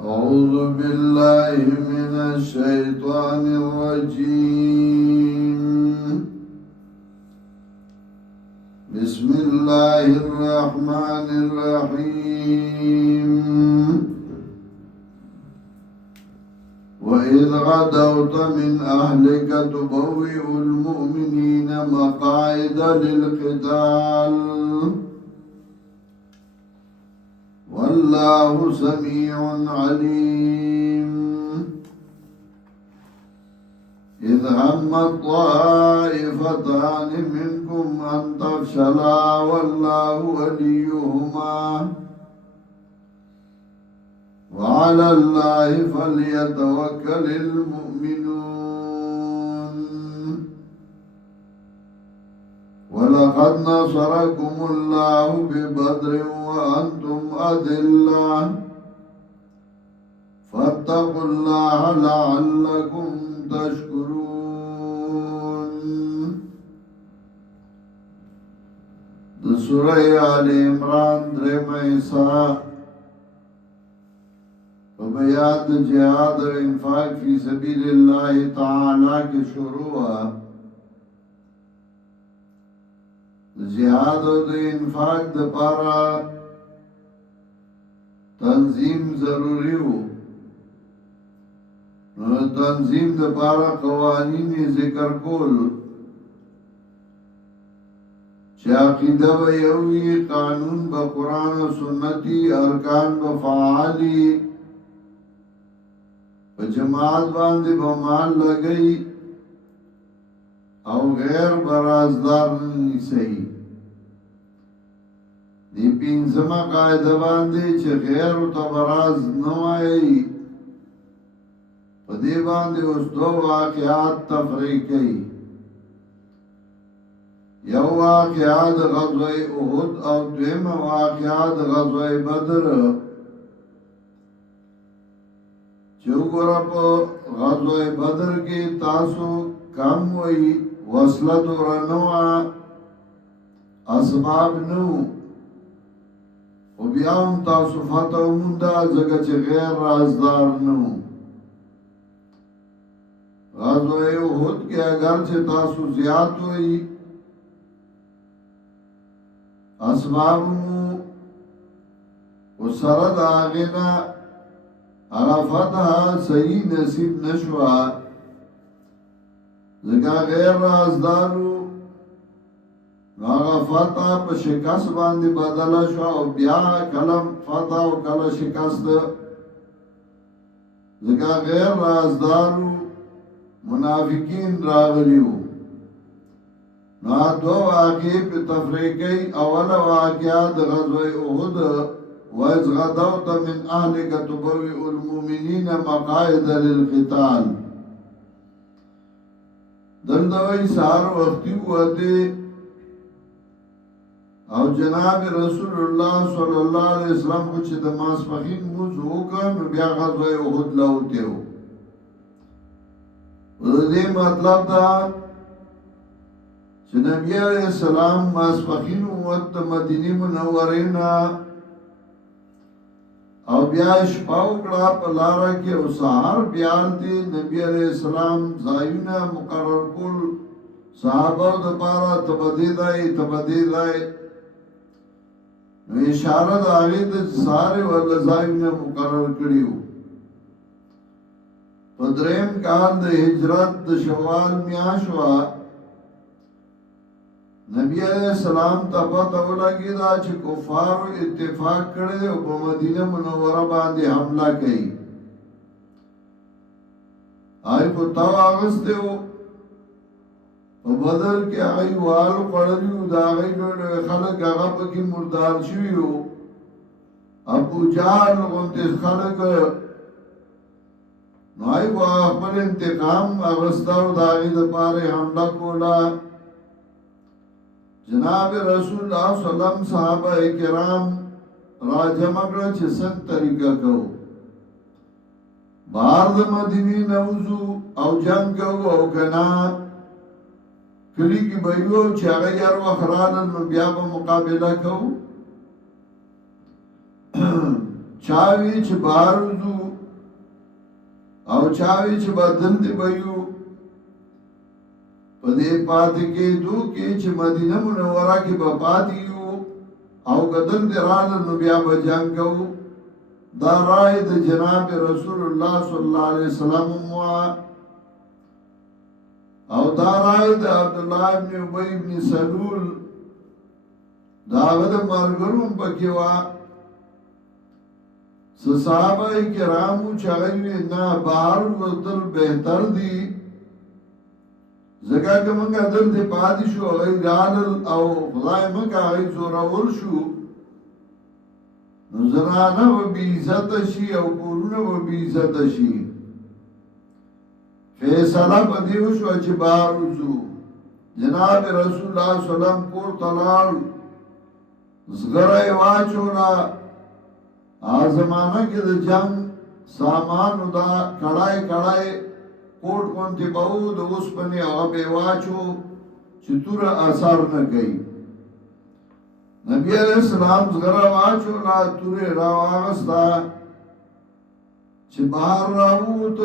أعوذ بالله من الشيطان الرجيم. بسم الله الرحمن الرحيم. وإذ غدوت من أهلك تبوئ المؤمنين مقاعد للقتال والله سميع عليم. إذ همت طائفتان منكم أن تفشلا والله وليهما وعلى الله فليتوكل المؤمنون. ولقد نصركم الله ببدر وأنتم أذلة فاتقوا الله لعلكم تشكرون. سورة آل عمران درم حصہ بیان جهاد و انفاق فی سبیل اللہ تعالی کے شروع جهاد و انفاق د پارا تنظیم ضروری ہو. تنظیم د پارا قوانین ذکر کول چه عقیده و یوی قانون با قرآن و سنتی ارکان با فعالی په جماعت باندې به مال لګئی او غیر برازدار نیسی. دی پینزمه قاعده باندې چې غیر و تبراز نوائی په دی باندې اوس دو واقعات تفریق کئی. یو واقعات غزوه احد او دویم واقعات غزوه بدر. چو گورا پا غزوه بدر کی تاسو کم وی وصلت و رنوع اسباب نو و بیاون تاسو فتح موندا زگا چه غیر رازدار نو. غزوه احد کے اگر چه تاسو زیاد وی اسباب مو و سرد آغینا عرفتها صحیح نصیب نشوا زکا غیر رازدارو ناغا فتح پا شکست باندی بدلا شوا او بیا کلم فتح و کل شکست زکا غیر رازدارو منافقین راغلیو. نا دو واقعی پی تفریقی اول واقعات غزوه احد وَإِذْ غَدَوْتَ مِنْ أَهْلِكَ تُبَوِّئُ الْمُؤْمِنِينَ مَقَاعِدَ لِلْقِتَالِ. دلدوئی سار وقتی ہوتے او جناب رسول اللہ صلی اللہ علیہ وسلم کو چھ دماس پخین موز ہوگا نو بیا غزوہ احد لوتے ہو. دے مطلب دا چھ نبی علیہ السلام ماس پخین ہوت مدینی منورینا او بیا شپاو کڑا پا لارا کے او سہار بیان دی نبی علیہ السلام زائیونا مقرر کل صحابہ دا پارا تبدی دائی نو اشارہ دا آغید سارے والا زائیونا مقرر کریو. پا درہم کال دا ہجرت دا شوال میاشوا نبی علیہ السلام تا پتا لگی دا چه کفارو اتفاق کرده و پا مدینه منوره باندې حمله کئی. آئی پا تاو آغسته و پا بدر کے آئی والو قرلیو دا آغی لولو خلق آغا پا کی مردار شویو. ابو جال غنتیس خلق نو آئی پا اخبر انتقام آغستاو دا آغی دا پارے حمله کولا. جناب رسول اللہ صلی اللہ علیہ وسلم صحابہ کرام راجم اکڑا چھ سنگ طریقہ کو بار دا مدینی نوزو او جنگ کو او کنا کلی کی بیو چھ اغیر و خرالن بیا با مقابلہ کو چاوی چې بارزو او چاوی چې بدن دی بیو په دې پاتې کېدو کې چې مدینه منوره کې به پاتې یو او بدن دی راځه نو بیا به جنګ کوو دا رائے د جناب رسول الله صلی الله علیه وسلم او دا رائے د عبد الله ابن ابی ابن سلول دا غد مرګروم پکې وا صحابه کرامو چاغوي نه بهر وتل بهتر دي زګه کومه دل دې پاتې شو غیرال او خدای مکه غي زور ور شو نو زنانه و بی عزت شي او کورونه و بی عزت شي فیصله په دیو شو چې بارزو جناب رسول الله صلی الله علیه وسلم کور تلال زغره واچولا زمانہ کې د جنگ سامان دا کړای کړای کوټ کونتی باو د اوس پنی هغه به واچو چې تور اثر نه کوي نبی علیہ السلام زغره واچولا تور راوغستا چې بهر راووت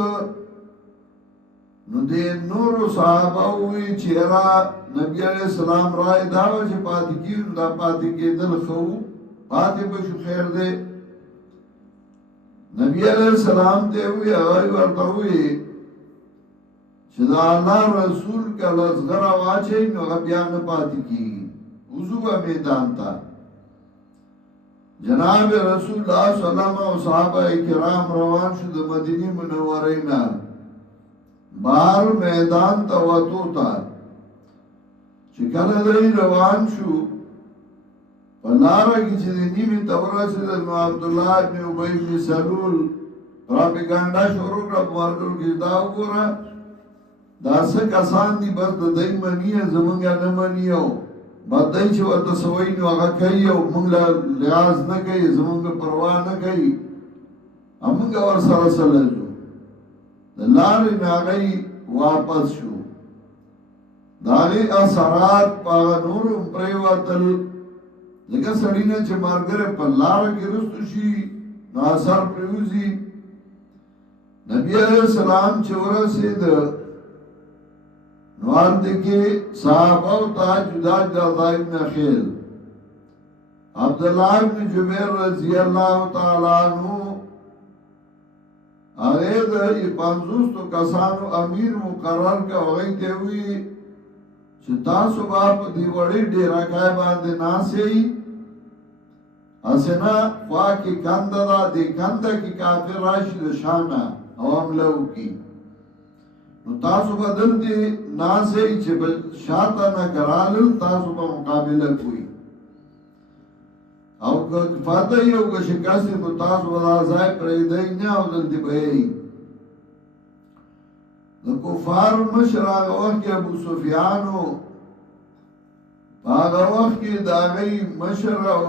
نو دې نور صحابه وی چې را نبی علیہ السلام راي دا چې پاتې کیږي دا پاتې کېدل خو پاتې به شو خیر دې نبی علیہ السلام ته وی هغه ورته وی چې دا الله رسول کله زغره واچي نو بیا نه پاتې کیږي وضو میدان تا جناب رسول الله صلی الله علیه وسلم او صحابه کرام روان شو د مدینه منوره نه بار میدان ته وته تا چې کله دوی روان شو په لاره کې چې نیمه توراسه د عبد الله ابن ابی بن سلول پروپاګاندا شروع کړه ورګل کې دا وګوره دا څه کسان دي بس د دای منیه زمونږ نه منیو بدای چې وته سوي نو هغه کوي او موږ له لحاظ نه کوي زمونږ پروا نه کوي موږ ور سره سره د لارې ناغی واپس شو داغی اثرات پاگا نورم پریواتل لکه سړی نه چې مارګره په لار کې رستو شي نو اثر پریوزی نبی علیہ السلام چې ورسید نو ان دغه صحابه او تاج جدا ځای نه خیل عبد الله بن جبیر رضی الله تعالی عنہ هغه د 500 کسانو امیر مقرر کا وای دی وی چې تاسو په دی وړي ډیرا کای باندې ناسي اسنا واکي کندرا دی کنده کی کافر راشد شانه او عملو کی نو تاسو بدل دی ناسي چې شاته نه کرال تاسو په مقابله کوي او که فاتح یو که شکاستی په تاسو ولا ځای پرېږدئ نه او دلته به د کفار مشر هغه وخت کې ابو سفیان او هغه وخت کې د هغې مشر او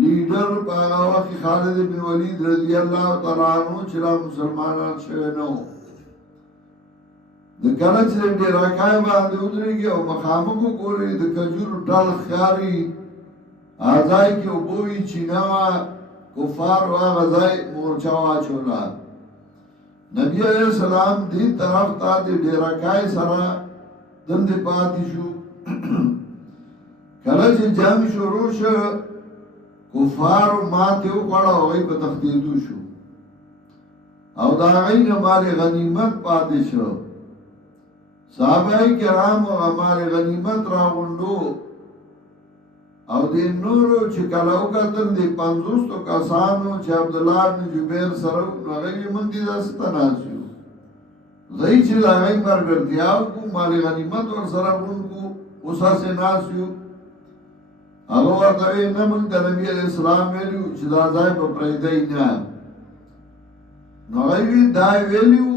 لیډر په هغه وخت کې خالد بن ولید رضی الله تعالی عنہ چې مسلمانان شوي نه وو د کله چې ډیراکای باندې ودرېږي او مخامخ وګوري د کجورو ډال ښکاري آزای کی اوبوی چیناوا کفار و آغازای مورچا واچولا نبی علیہ السلام دی طرف تا دی ڈیرکای سرا دن دی پاتی شو کلچ جنگ شروع شو کفار ماتیو قڑا ہوئی پا تختیدو شو او دا غین ہماری غنیمت پاتی شو صحابہ کرام و ہماری غنیمت را غندو او دی نورو چې کلاو کتن دی 500 کسانو چې عبدالله بن جبیر سره نو غوی من دی دست تناسیو زی چې لاغی مرگردیاو کو مالی غنیمت ور سره رونکو اسا سے ناسیو اگو ورطوی نمک دا نبی علیہ السلام ویلیو چې دا ځای په پریدئی نا نو غوی دای ویلیو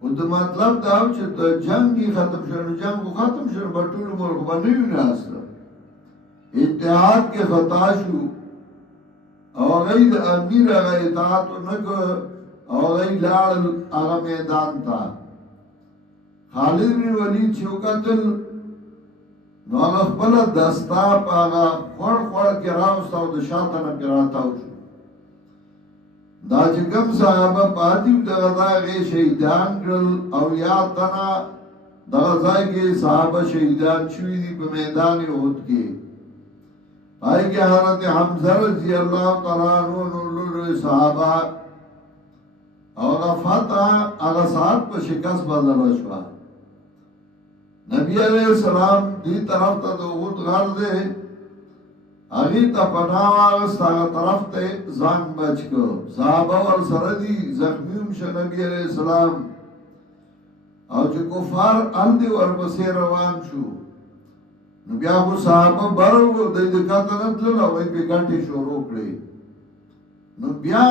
او دا مطلب داو چې دا جنگی ختم شد جنگو ختم شد بطول ملک بنیو ناستا اتحاد کے خطا شو او غید امیر اغا اطاعتو نکو او غید لار اغا میدان تا خالد بن ولید چھو قتل نو اغا خبلا دستا پا اغا خور خور کی راوستا و دشاتنا پیراتاو شو دا چې کوم صحابه پاتې دغه ځای شهیدان کړل او یا تنا دغه ځای کې صحابه شهیدان شوي دي په میدان احد کې پای کې حضرت حمزه رضی الله تعالی عنہ نور صحابه او هغه فتح هغه سات په شکست بدل شو. نبی علیہ السلام دی طرف ته د احد غر دی هغه ته پناه واغسته هغه طرف ته ځان بچ کو صحابه ور سره دي زخمیوم شه نبی علیہ السلام او چې کفار اندي ور پسې روان شو نو بیا خو صحابه برو د دې کاته نه تلل او په ګټي شروع کړې نو بیا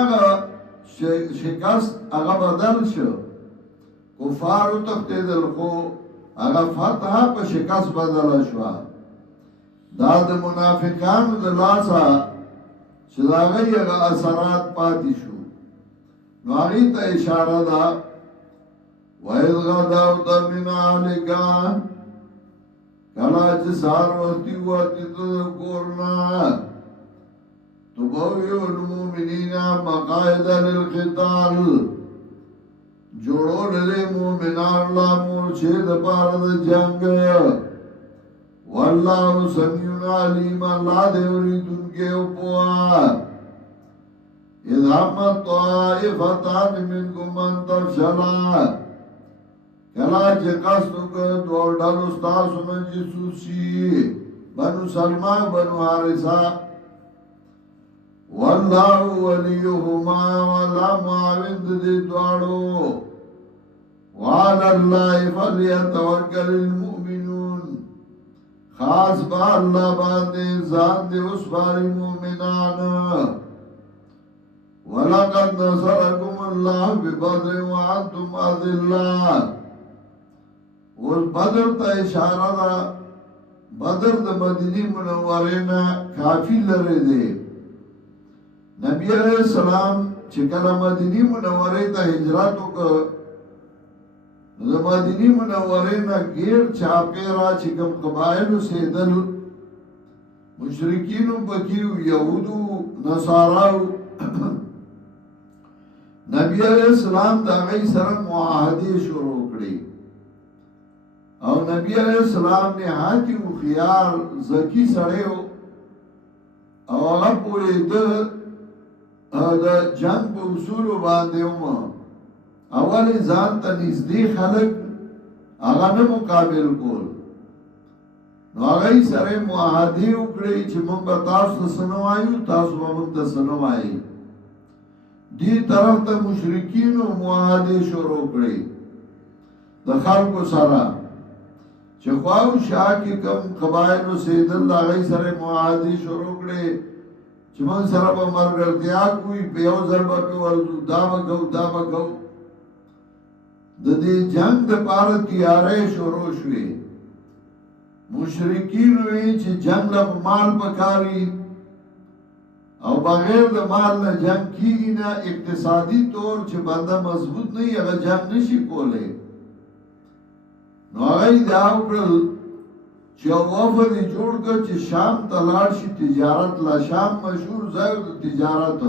شکست هغه بدل شو کفار تختیدل خو هغه فتح په شکست بدل شو. دا د منافقانو د لاسه چې دا هغه اثرات پاتې شو نو هغه ته اشاره ده وَإِذْ غَدَوْتَ مِنْ أَهْلِكَ کله چې سهار وختي ووتې ته د کور نه تُبَوِّئُ الْمُؤْمِنِينَ مَقَاعِدَ لِلْقِتَالِ جوړول دې مومنان لا مورچې د پاره د جنگ والله سميع عليم الله دې اوریدونکي او پوهه اذا ما طائفتان منكم ان تفشلا کلا چې قصد وکړ دوه ډول تاسو نه جسوسي بنو سلمہ بنو حارثه والله وليهما ولا معاون دې دواړو وعلى الله فليتوكل المؤمنون خاص با الله باندې ځان دې اوس باري مؤمنان ولقد نصركم الله ببدر وانتم اذلة والبدر ته اشاره ده بدر د مدینه منوره نه کافی لره دی نبی علیہ السلام چې کله مدینه منوره ته هجرت وکړ د مدینه منوره نه غیر چاپیرا چې کوم قبایل سیدل مشرکین بکیو یهودو نصاراو نبی علیہ السلام دا غي سره معاهده شروع کړي او نبی علیہ السلام نے حاجی او خيار زکی سړیو او هغه پوری د جنگ په اصول باندې اول ځان ته نږدې خلک هغه نه مقابل کول نو هغه سره معاهده وکړي چې موږ به تاسو سنوایو تاسو موږ ته سنوایي دی طرف ته مشرکین او معاهده شروع کړي د خلکو سره چې خواو شاکه کم قبایل سیدل هغه سره معاهده شروع کړي چې موږ سره به مرګرتیا کوي په یو ضرب په ورځو دا وګو د دې جنگ د پاره تیارې شروع شوې مشرکین وی چې جنگ له مال پکاري او بغیر د مال نه جنگ کیږي نه اقتصادي طور چې بنده مضبوط نه هغه جنگ نشي کولای نو هغه دا وکړل چې وفد جوړ کړ چې شام ته لاړ شي تجارت لا شام مشهور ځای د تجارت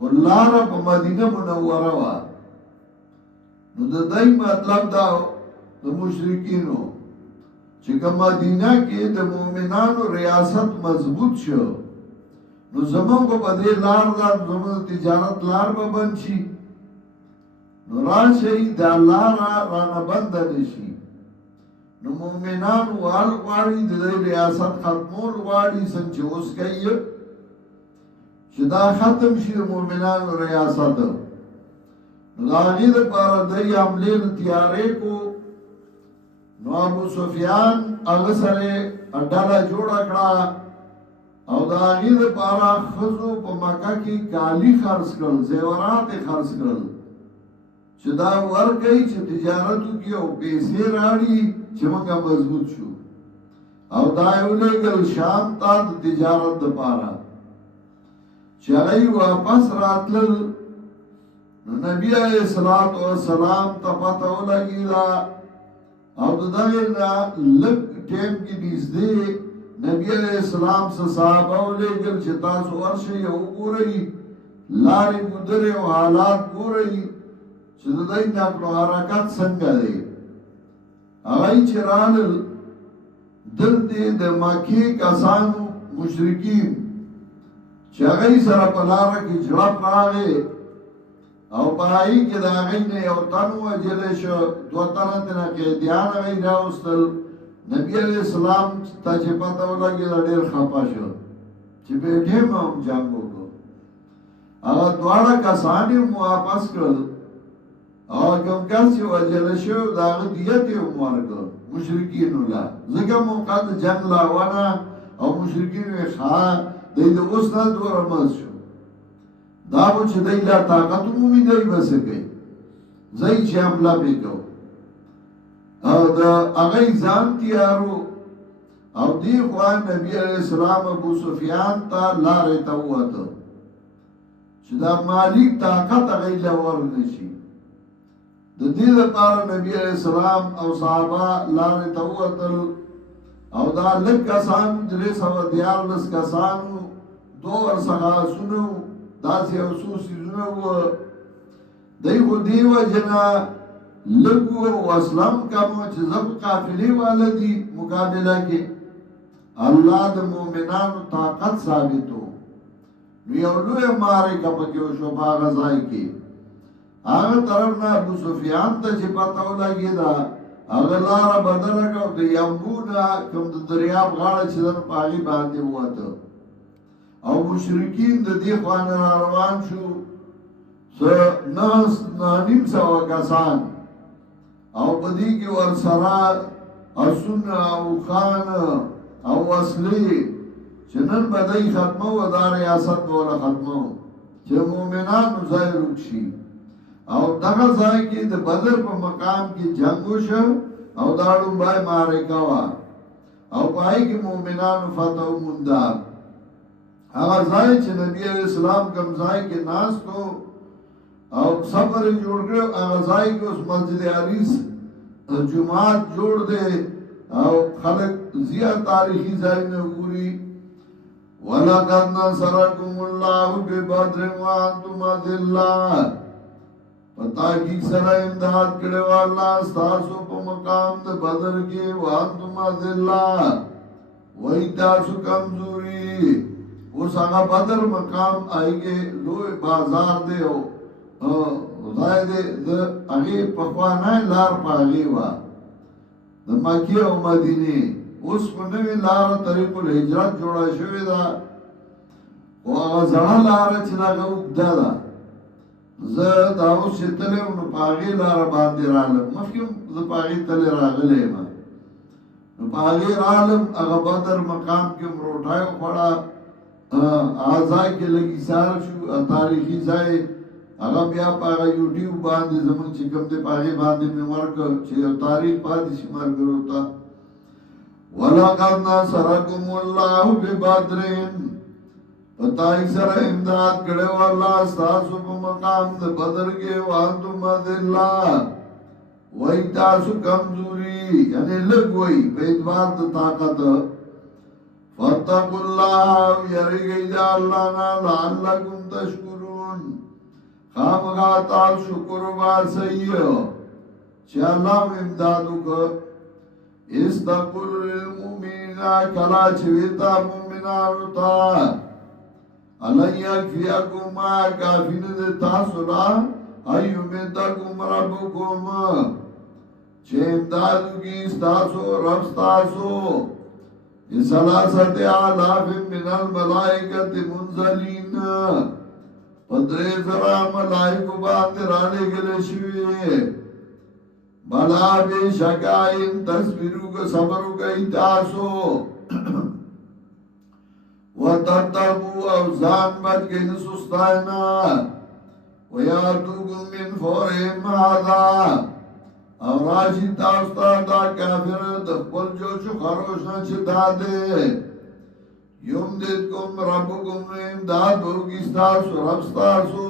ولاره په مدینه منوره وا نو د دای مطلب دا د مشرکینو چې کوم مدینه کې د مؤمنانو ریاست مضبوط شو نو زمونږ په دې لار دا زموږ تجارت لار به بند شي نو راشي دا لار رانه بند نشي نو مؤمنان وال غواړي د ریاست ختمول غواړي څنګه اوس کوي چې دا ختم شي د مؤمنانو ریاست نو دا غي د پاره د عملې تیارې کو نو ابو سفیان هغه سره اډاله جوړ کړه او دا غي د پاره خزو په مکه کې کالی خرڅ کړل زیورات خرڅ کړل چې دا ورګي چې تجارت کوي او پیسې راړي چې موږ مضبوط شو او دا یو لګل شام ته د تجارت لپاره چې هغه واپس راتل نو نبی علیہ الصلوۃ والسلام ته پته ولګیلا او دغه لږ ټیم کې نږدې نبی علیہ السلام صحابه ولګل چې تاسو ورشي او ګورئ لارې ګودرې او حالات ګورئ چې د دوی نقل و حرکت څنګه دی. هغوی چې رالل دلته د مکې کسانو مشرکین چې هغوی سره په لاره کې جړپ راغی او په هغې کې د هغوی نه یو تن ووژلی شو، دوه تنه ترې قیدیان هغوی راوستل. نبي علیه السلام ته چې پته ولګېده ډېر خفه شو چې بیټې مو هم جنګ وکړو. هغه دواړه کسان یې واپس کړل او کوم کس چې وژلی شوی د هغه دیت یې هم ورکړ مشرکینو له، ځکه موقع د جنګ لا ونه او مشرکین یې ښه دی د اوس نه دوره مز شو. دا به چې دی لا طاقت ومومي دی به څه کوي، ځئ چې حمله پرې کوو. او د هغوی ځان تیارو او دی خوا نبي علیه السلام ابو سفیان ته لارې ته ووته چې دا مالی طاقت هغوی له ور نه شي. د دې لپاره نبی علیه السلام او صحابه لارې ته ووتل او دا لږ کسانو 314 کسانو، دو ورڅخه آسونه وو، داسې یو څو څیزونه وو. دی خو دې وجې لږ و اسلام کمو چې زب قافلې والا دي مقابله کې الله د مؤمنانو طاقت ثابتو. نو یو لویه معرکه پکې وشوه په هغه ځای کې. هغه طرف نه ابو سفیان ته چې پته ولګېده هغه لاره بدله کړه، د یمبو نه کوم د دریاب غاړه چې ده نو په هغې باندې ووته او مشرکین د دې خوا نه را روان شو نیم سوه کسان او په دې کې ورسره اسونه او خان او وسلې چې نن به دی ختمه و دا ریاست به وله ختمه و چې مؤمنانو ځای روک شي. او دغه ځای کې د بدر په مقام کې جنګ وشو او دا لومړی معرکه وه او په هغې کې مؤمنانو فتح ومونده. هغه ځای چې نبي علیه السلام کوم ځای کې ناست و او سفر جوړ کړو، هغه ځای کې اوس مسجد عریض جماعت جوړ دی او خلک زیات تاریخي ځایونه ګوري. وَلَقَدْ نَصَرَكُمُ اللَّهُ بِبَدْرٍ وَأَنْتُمْ أَذِلَّةٌ، په تحقیق سره امداد کړی و الله ستاسو په مقام د بدر کې وانتم اذلة، وای تاسو کمزوري. اوس هغه بدر مقام آئیږي لوی بازار دی او ځای دی د هغې پخوانی لار په هغې وه د مکې او مدینې. اوس په نوې لاره طریق الهجرت جوړه شوې ده خو هغه زړه لاره چې د هغه اوږده ده. زه دا اوس چې تللی وم نو په هغې لاره باندې رالم، مخکې هم زه په هغې تللی راغلی یم نو په هغې رالم. هغه بدر مقام کې م روټۍ وخوړه، هغه ځای کې لږ ایثار شو تاریخي ځای. هغه بیا په هغه یوټیوب باندې زمونږ چې کوم دی په هغې باندې مې ورکړ چې یو تاریخ پاتې شي ملګرو ته. وَلَقَدْ نَصَرَكُمُ اللَّهُ بِبَدْرٍ، په تحقیق سره امداد کړی و الله ستاسو په مقام د بدر کې وانتم اذلة، وای تاسو کمزوري یعنی لږ وای په اعتبار د طاقت. فَاتَّقُوا اللَّهَ، یریږئ د الله نه لعلکم تشکرون، خامخا تاسو شکر وباسئ چې الله مو امداد وکړ. استغفر للمؤمنین، کله چې وی تا مؤمنانو ته الَّن یکفیکم ما کافی نه دی تاسو لا ایمدکم ربکم، چې امداد وکړي ستاسو رب ستاسو بثلاثة آلاف من الملائکة منزلین، په 3000 ملائکو باندې رالېږلې شوي. بلا بېشکه ان تصبرو که صبر وکئ تاسو وتتقوا او ځان بچ کئ د سستۍ نه ویاتوکم من فورهم هذا، او راشي تاسو ته دا کافر د خپل جوش و خروش نه چې دا دی. یمددکم ربکم، امداد وکړي ستاسو رب ستاسو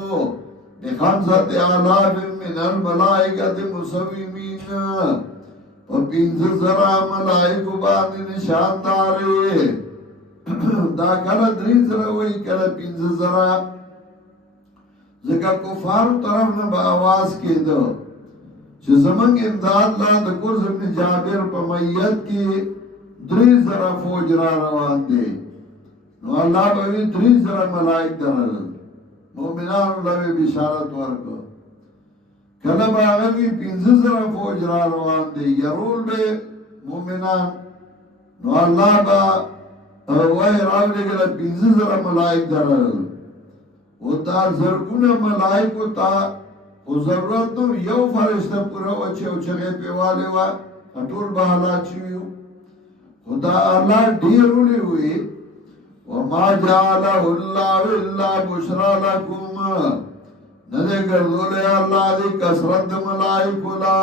بخمسة آلاف من الملائکة مسومین، په 50,000 ملائکو باندې نشاندارې. دا کله 3,000 وایي کله 50,000 لکه کفارو طرف نه به آواز کېده چې زمونږ امداد لا د قرز ابن جابر په میت کې 3000 فوج را روان دی نو الله به وی 3000 ملائک درل مؤمنانو له بشارت ورکړه کله به هغه وی 15000 فوج را روان دی يرول به مؤمنان نو الله به وای راولېږي 15000 ملائک درل او دا زرګونه ملائکو ته او ضرورت نو یو فرشته پورا و چې او چغې پیواله وا ټول به حالات شي خدا الله ډیر ولي وي وما جعله الله الا بشرى لكم نه ګرځول الله دې کثرت ملائکو لا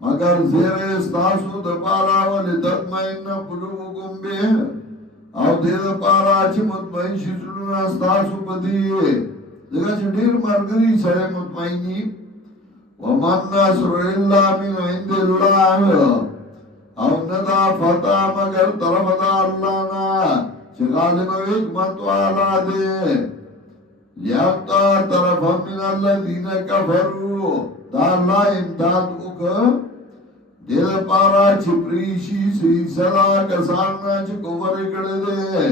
مگر زیر استاسو د پارا ول تطمئن قلوبكم به او دې د پارا چې مطمئن شي زړه استاسو بدی دغه چې ډیر مرګري سره مطمئني ومن نصر الا من عند الله او ندا فتح مگر طرف دا اللہ نا چه غالب و حکمت والا دے لیاقتا طرف من الذین کفرو دا اللہ امداد اکا دل پارا چپریشی سی صدا کساننا چه کفر کردے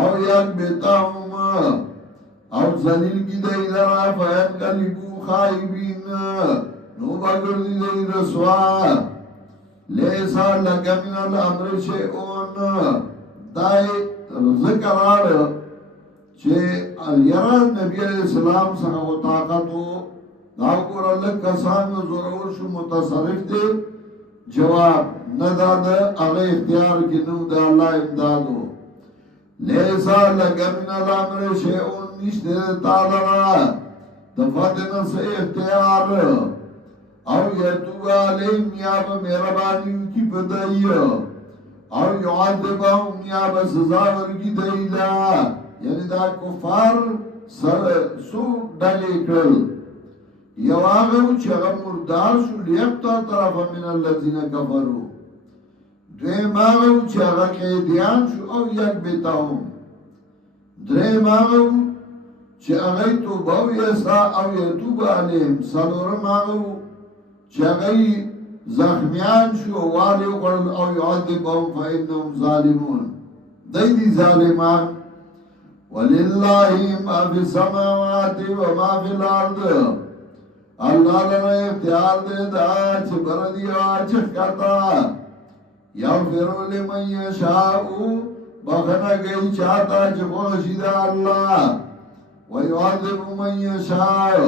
او یک بیتا ہم او زلیل کی دی لرا فین کلیبو خائبین نو بگردی دی رسوا لیسا لگا من الامر شیئون دائی ذکر آر چه یرا نبی علیہ السلام سنگو طاقتو داو کور اللہ کسان زورور شو متصرف دے جواب نداد اغی اختیار کنو دا اللہ امدادو لیسا لگا من الامر شیئون نشتے تالرا دفتن سے اختیار او یتوب علیہم یا با مہربانی ان کی بدائی او یعذبهم یا با سزاور کی دائیلا یعنی دا کفار سو ڈالی کرل یو آغاو چه اغا مردار شو لیبتا طرف من اللذین کفرو دویم آغاو چه اغا قیدیان شو او یک بیتاهم دریم آغاو چه اغای توباو یسا او یتوب علیہم سالورم آغاو چاگئی زخمیان شو والی قرد او یعذبهم فإنهم ظالمون دی ظالمان وللہ ما فی السماوات و ما فی الارض اللہ لنا اختیار دے دا چھ بردی و چھ کتا یغفر لمن یشاؤ بخنا گئی چاہتا چھ خوشی دا اللہ و یعذب من یشاؤ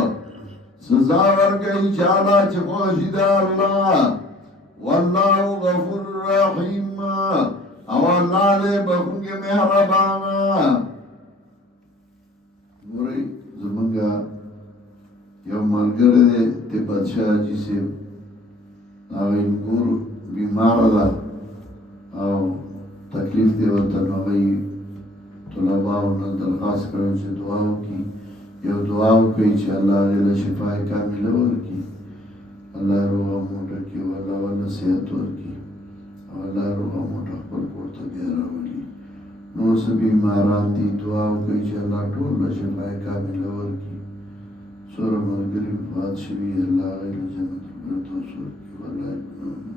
سزا ورگئی چالا چخوشی دا اللہ واللہ غفور رحیم او اللہ دے بخون کے محربانا گوری زمانگا یو ملگر دے تی بادشاہ جیسے آغای گور بیمار دا او تکلیف دے وطن آغای طلباؤنا درخواست کرو چه دعاو کی یو دعاو کئی چه اللہ علیہ شفای کامل ورکی اللہ روحا موٹا کی واللہ والا صحت ورکی اللہ روحا موٹا خپل پورتا بیارا ولی نور سے بیماران دی دعاو کئی چه اللہ طول شفای کامل ورکی سورہ مرگری فات شوی اللہ علیہ جنت الفردوس ورکی واللہ ابنان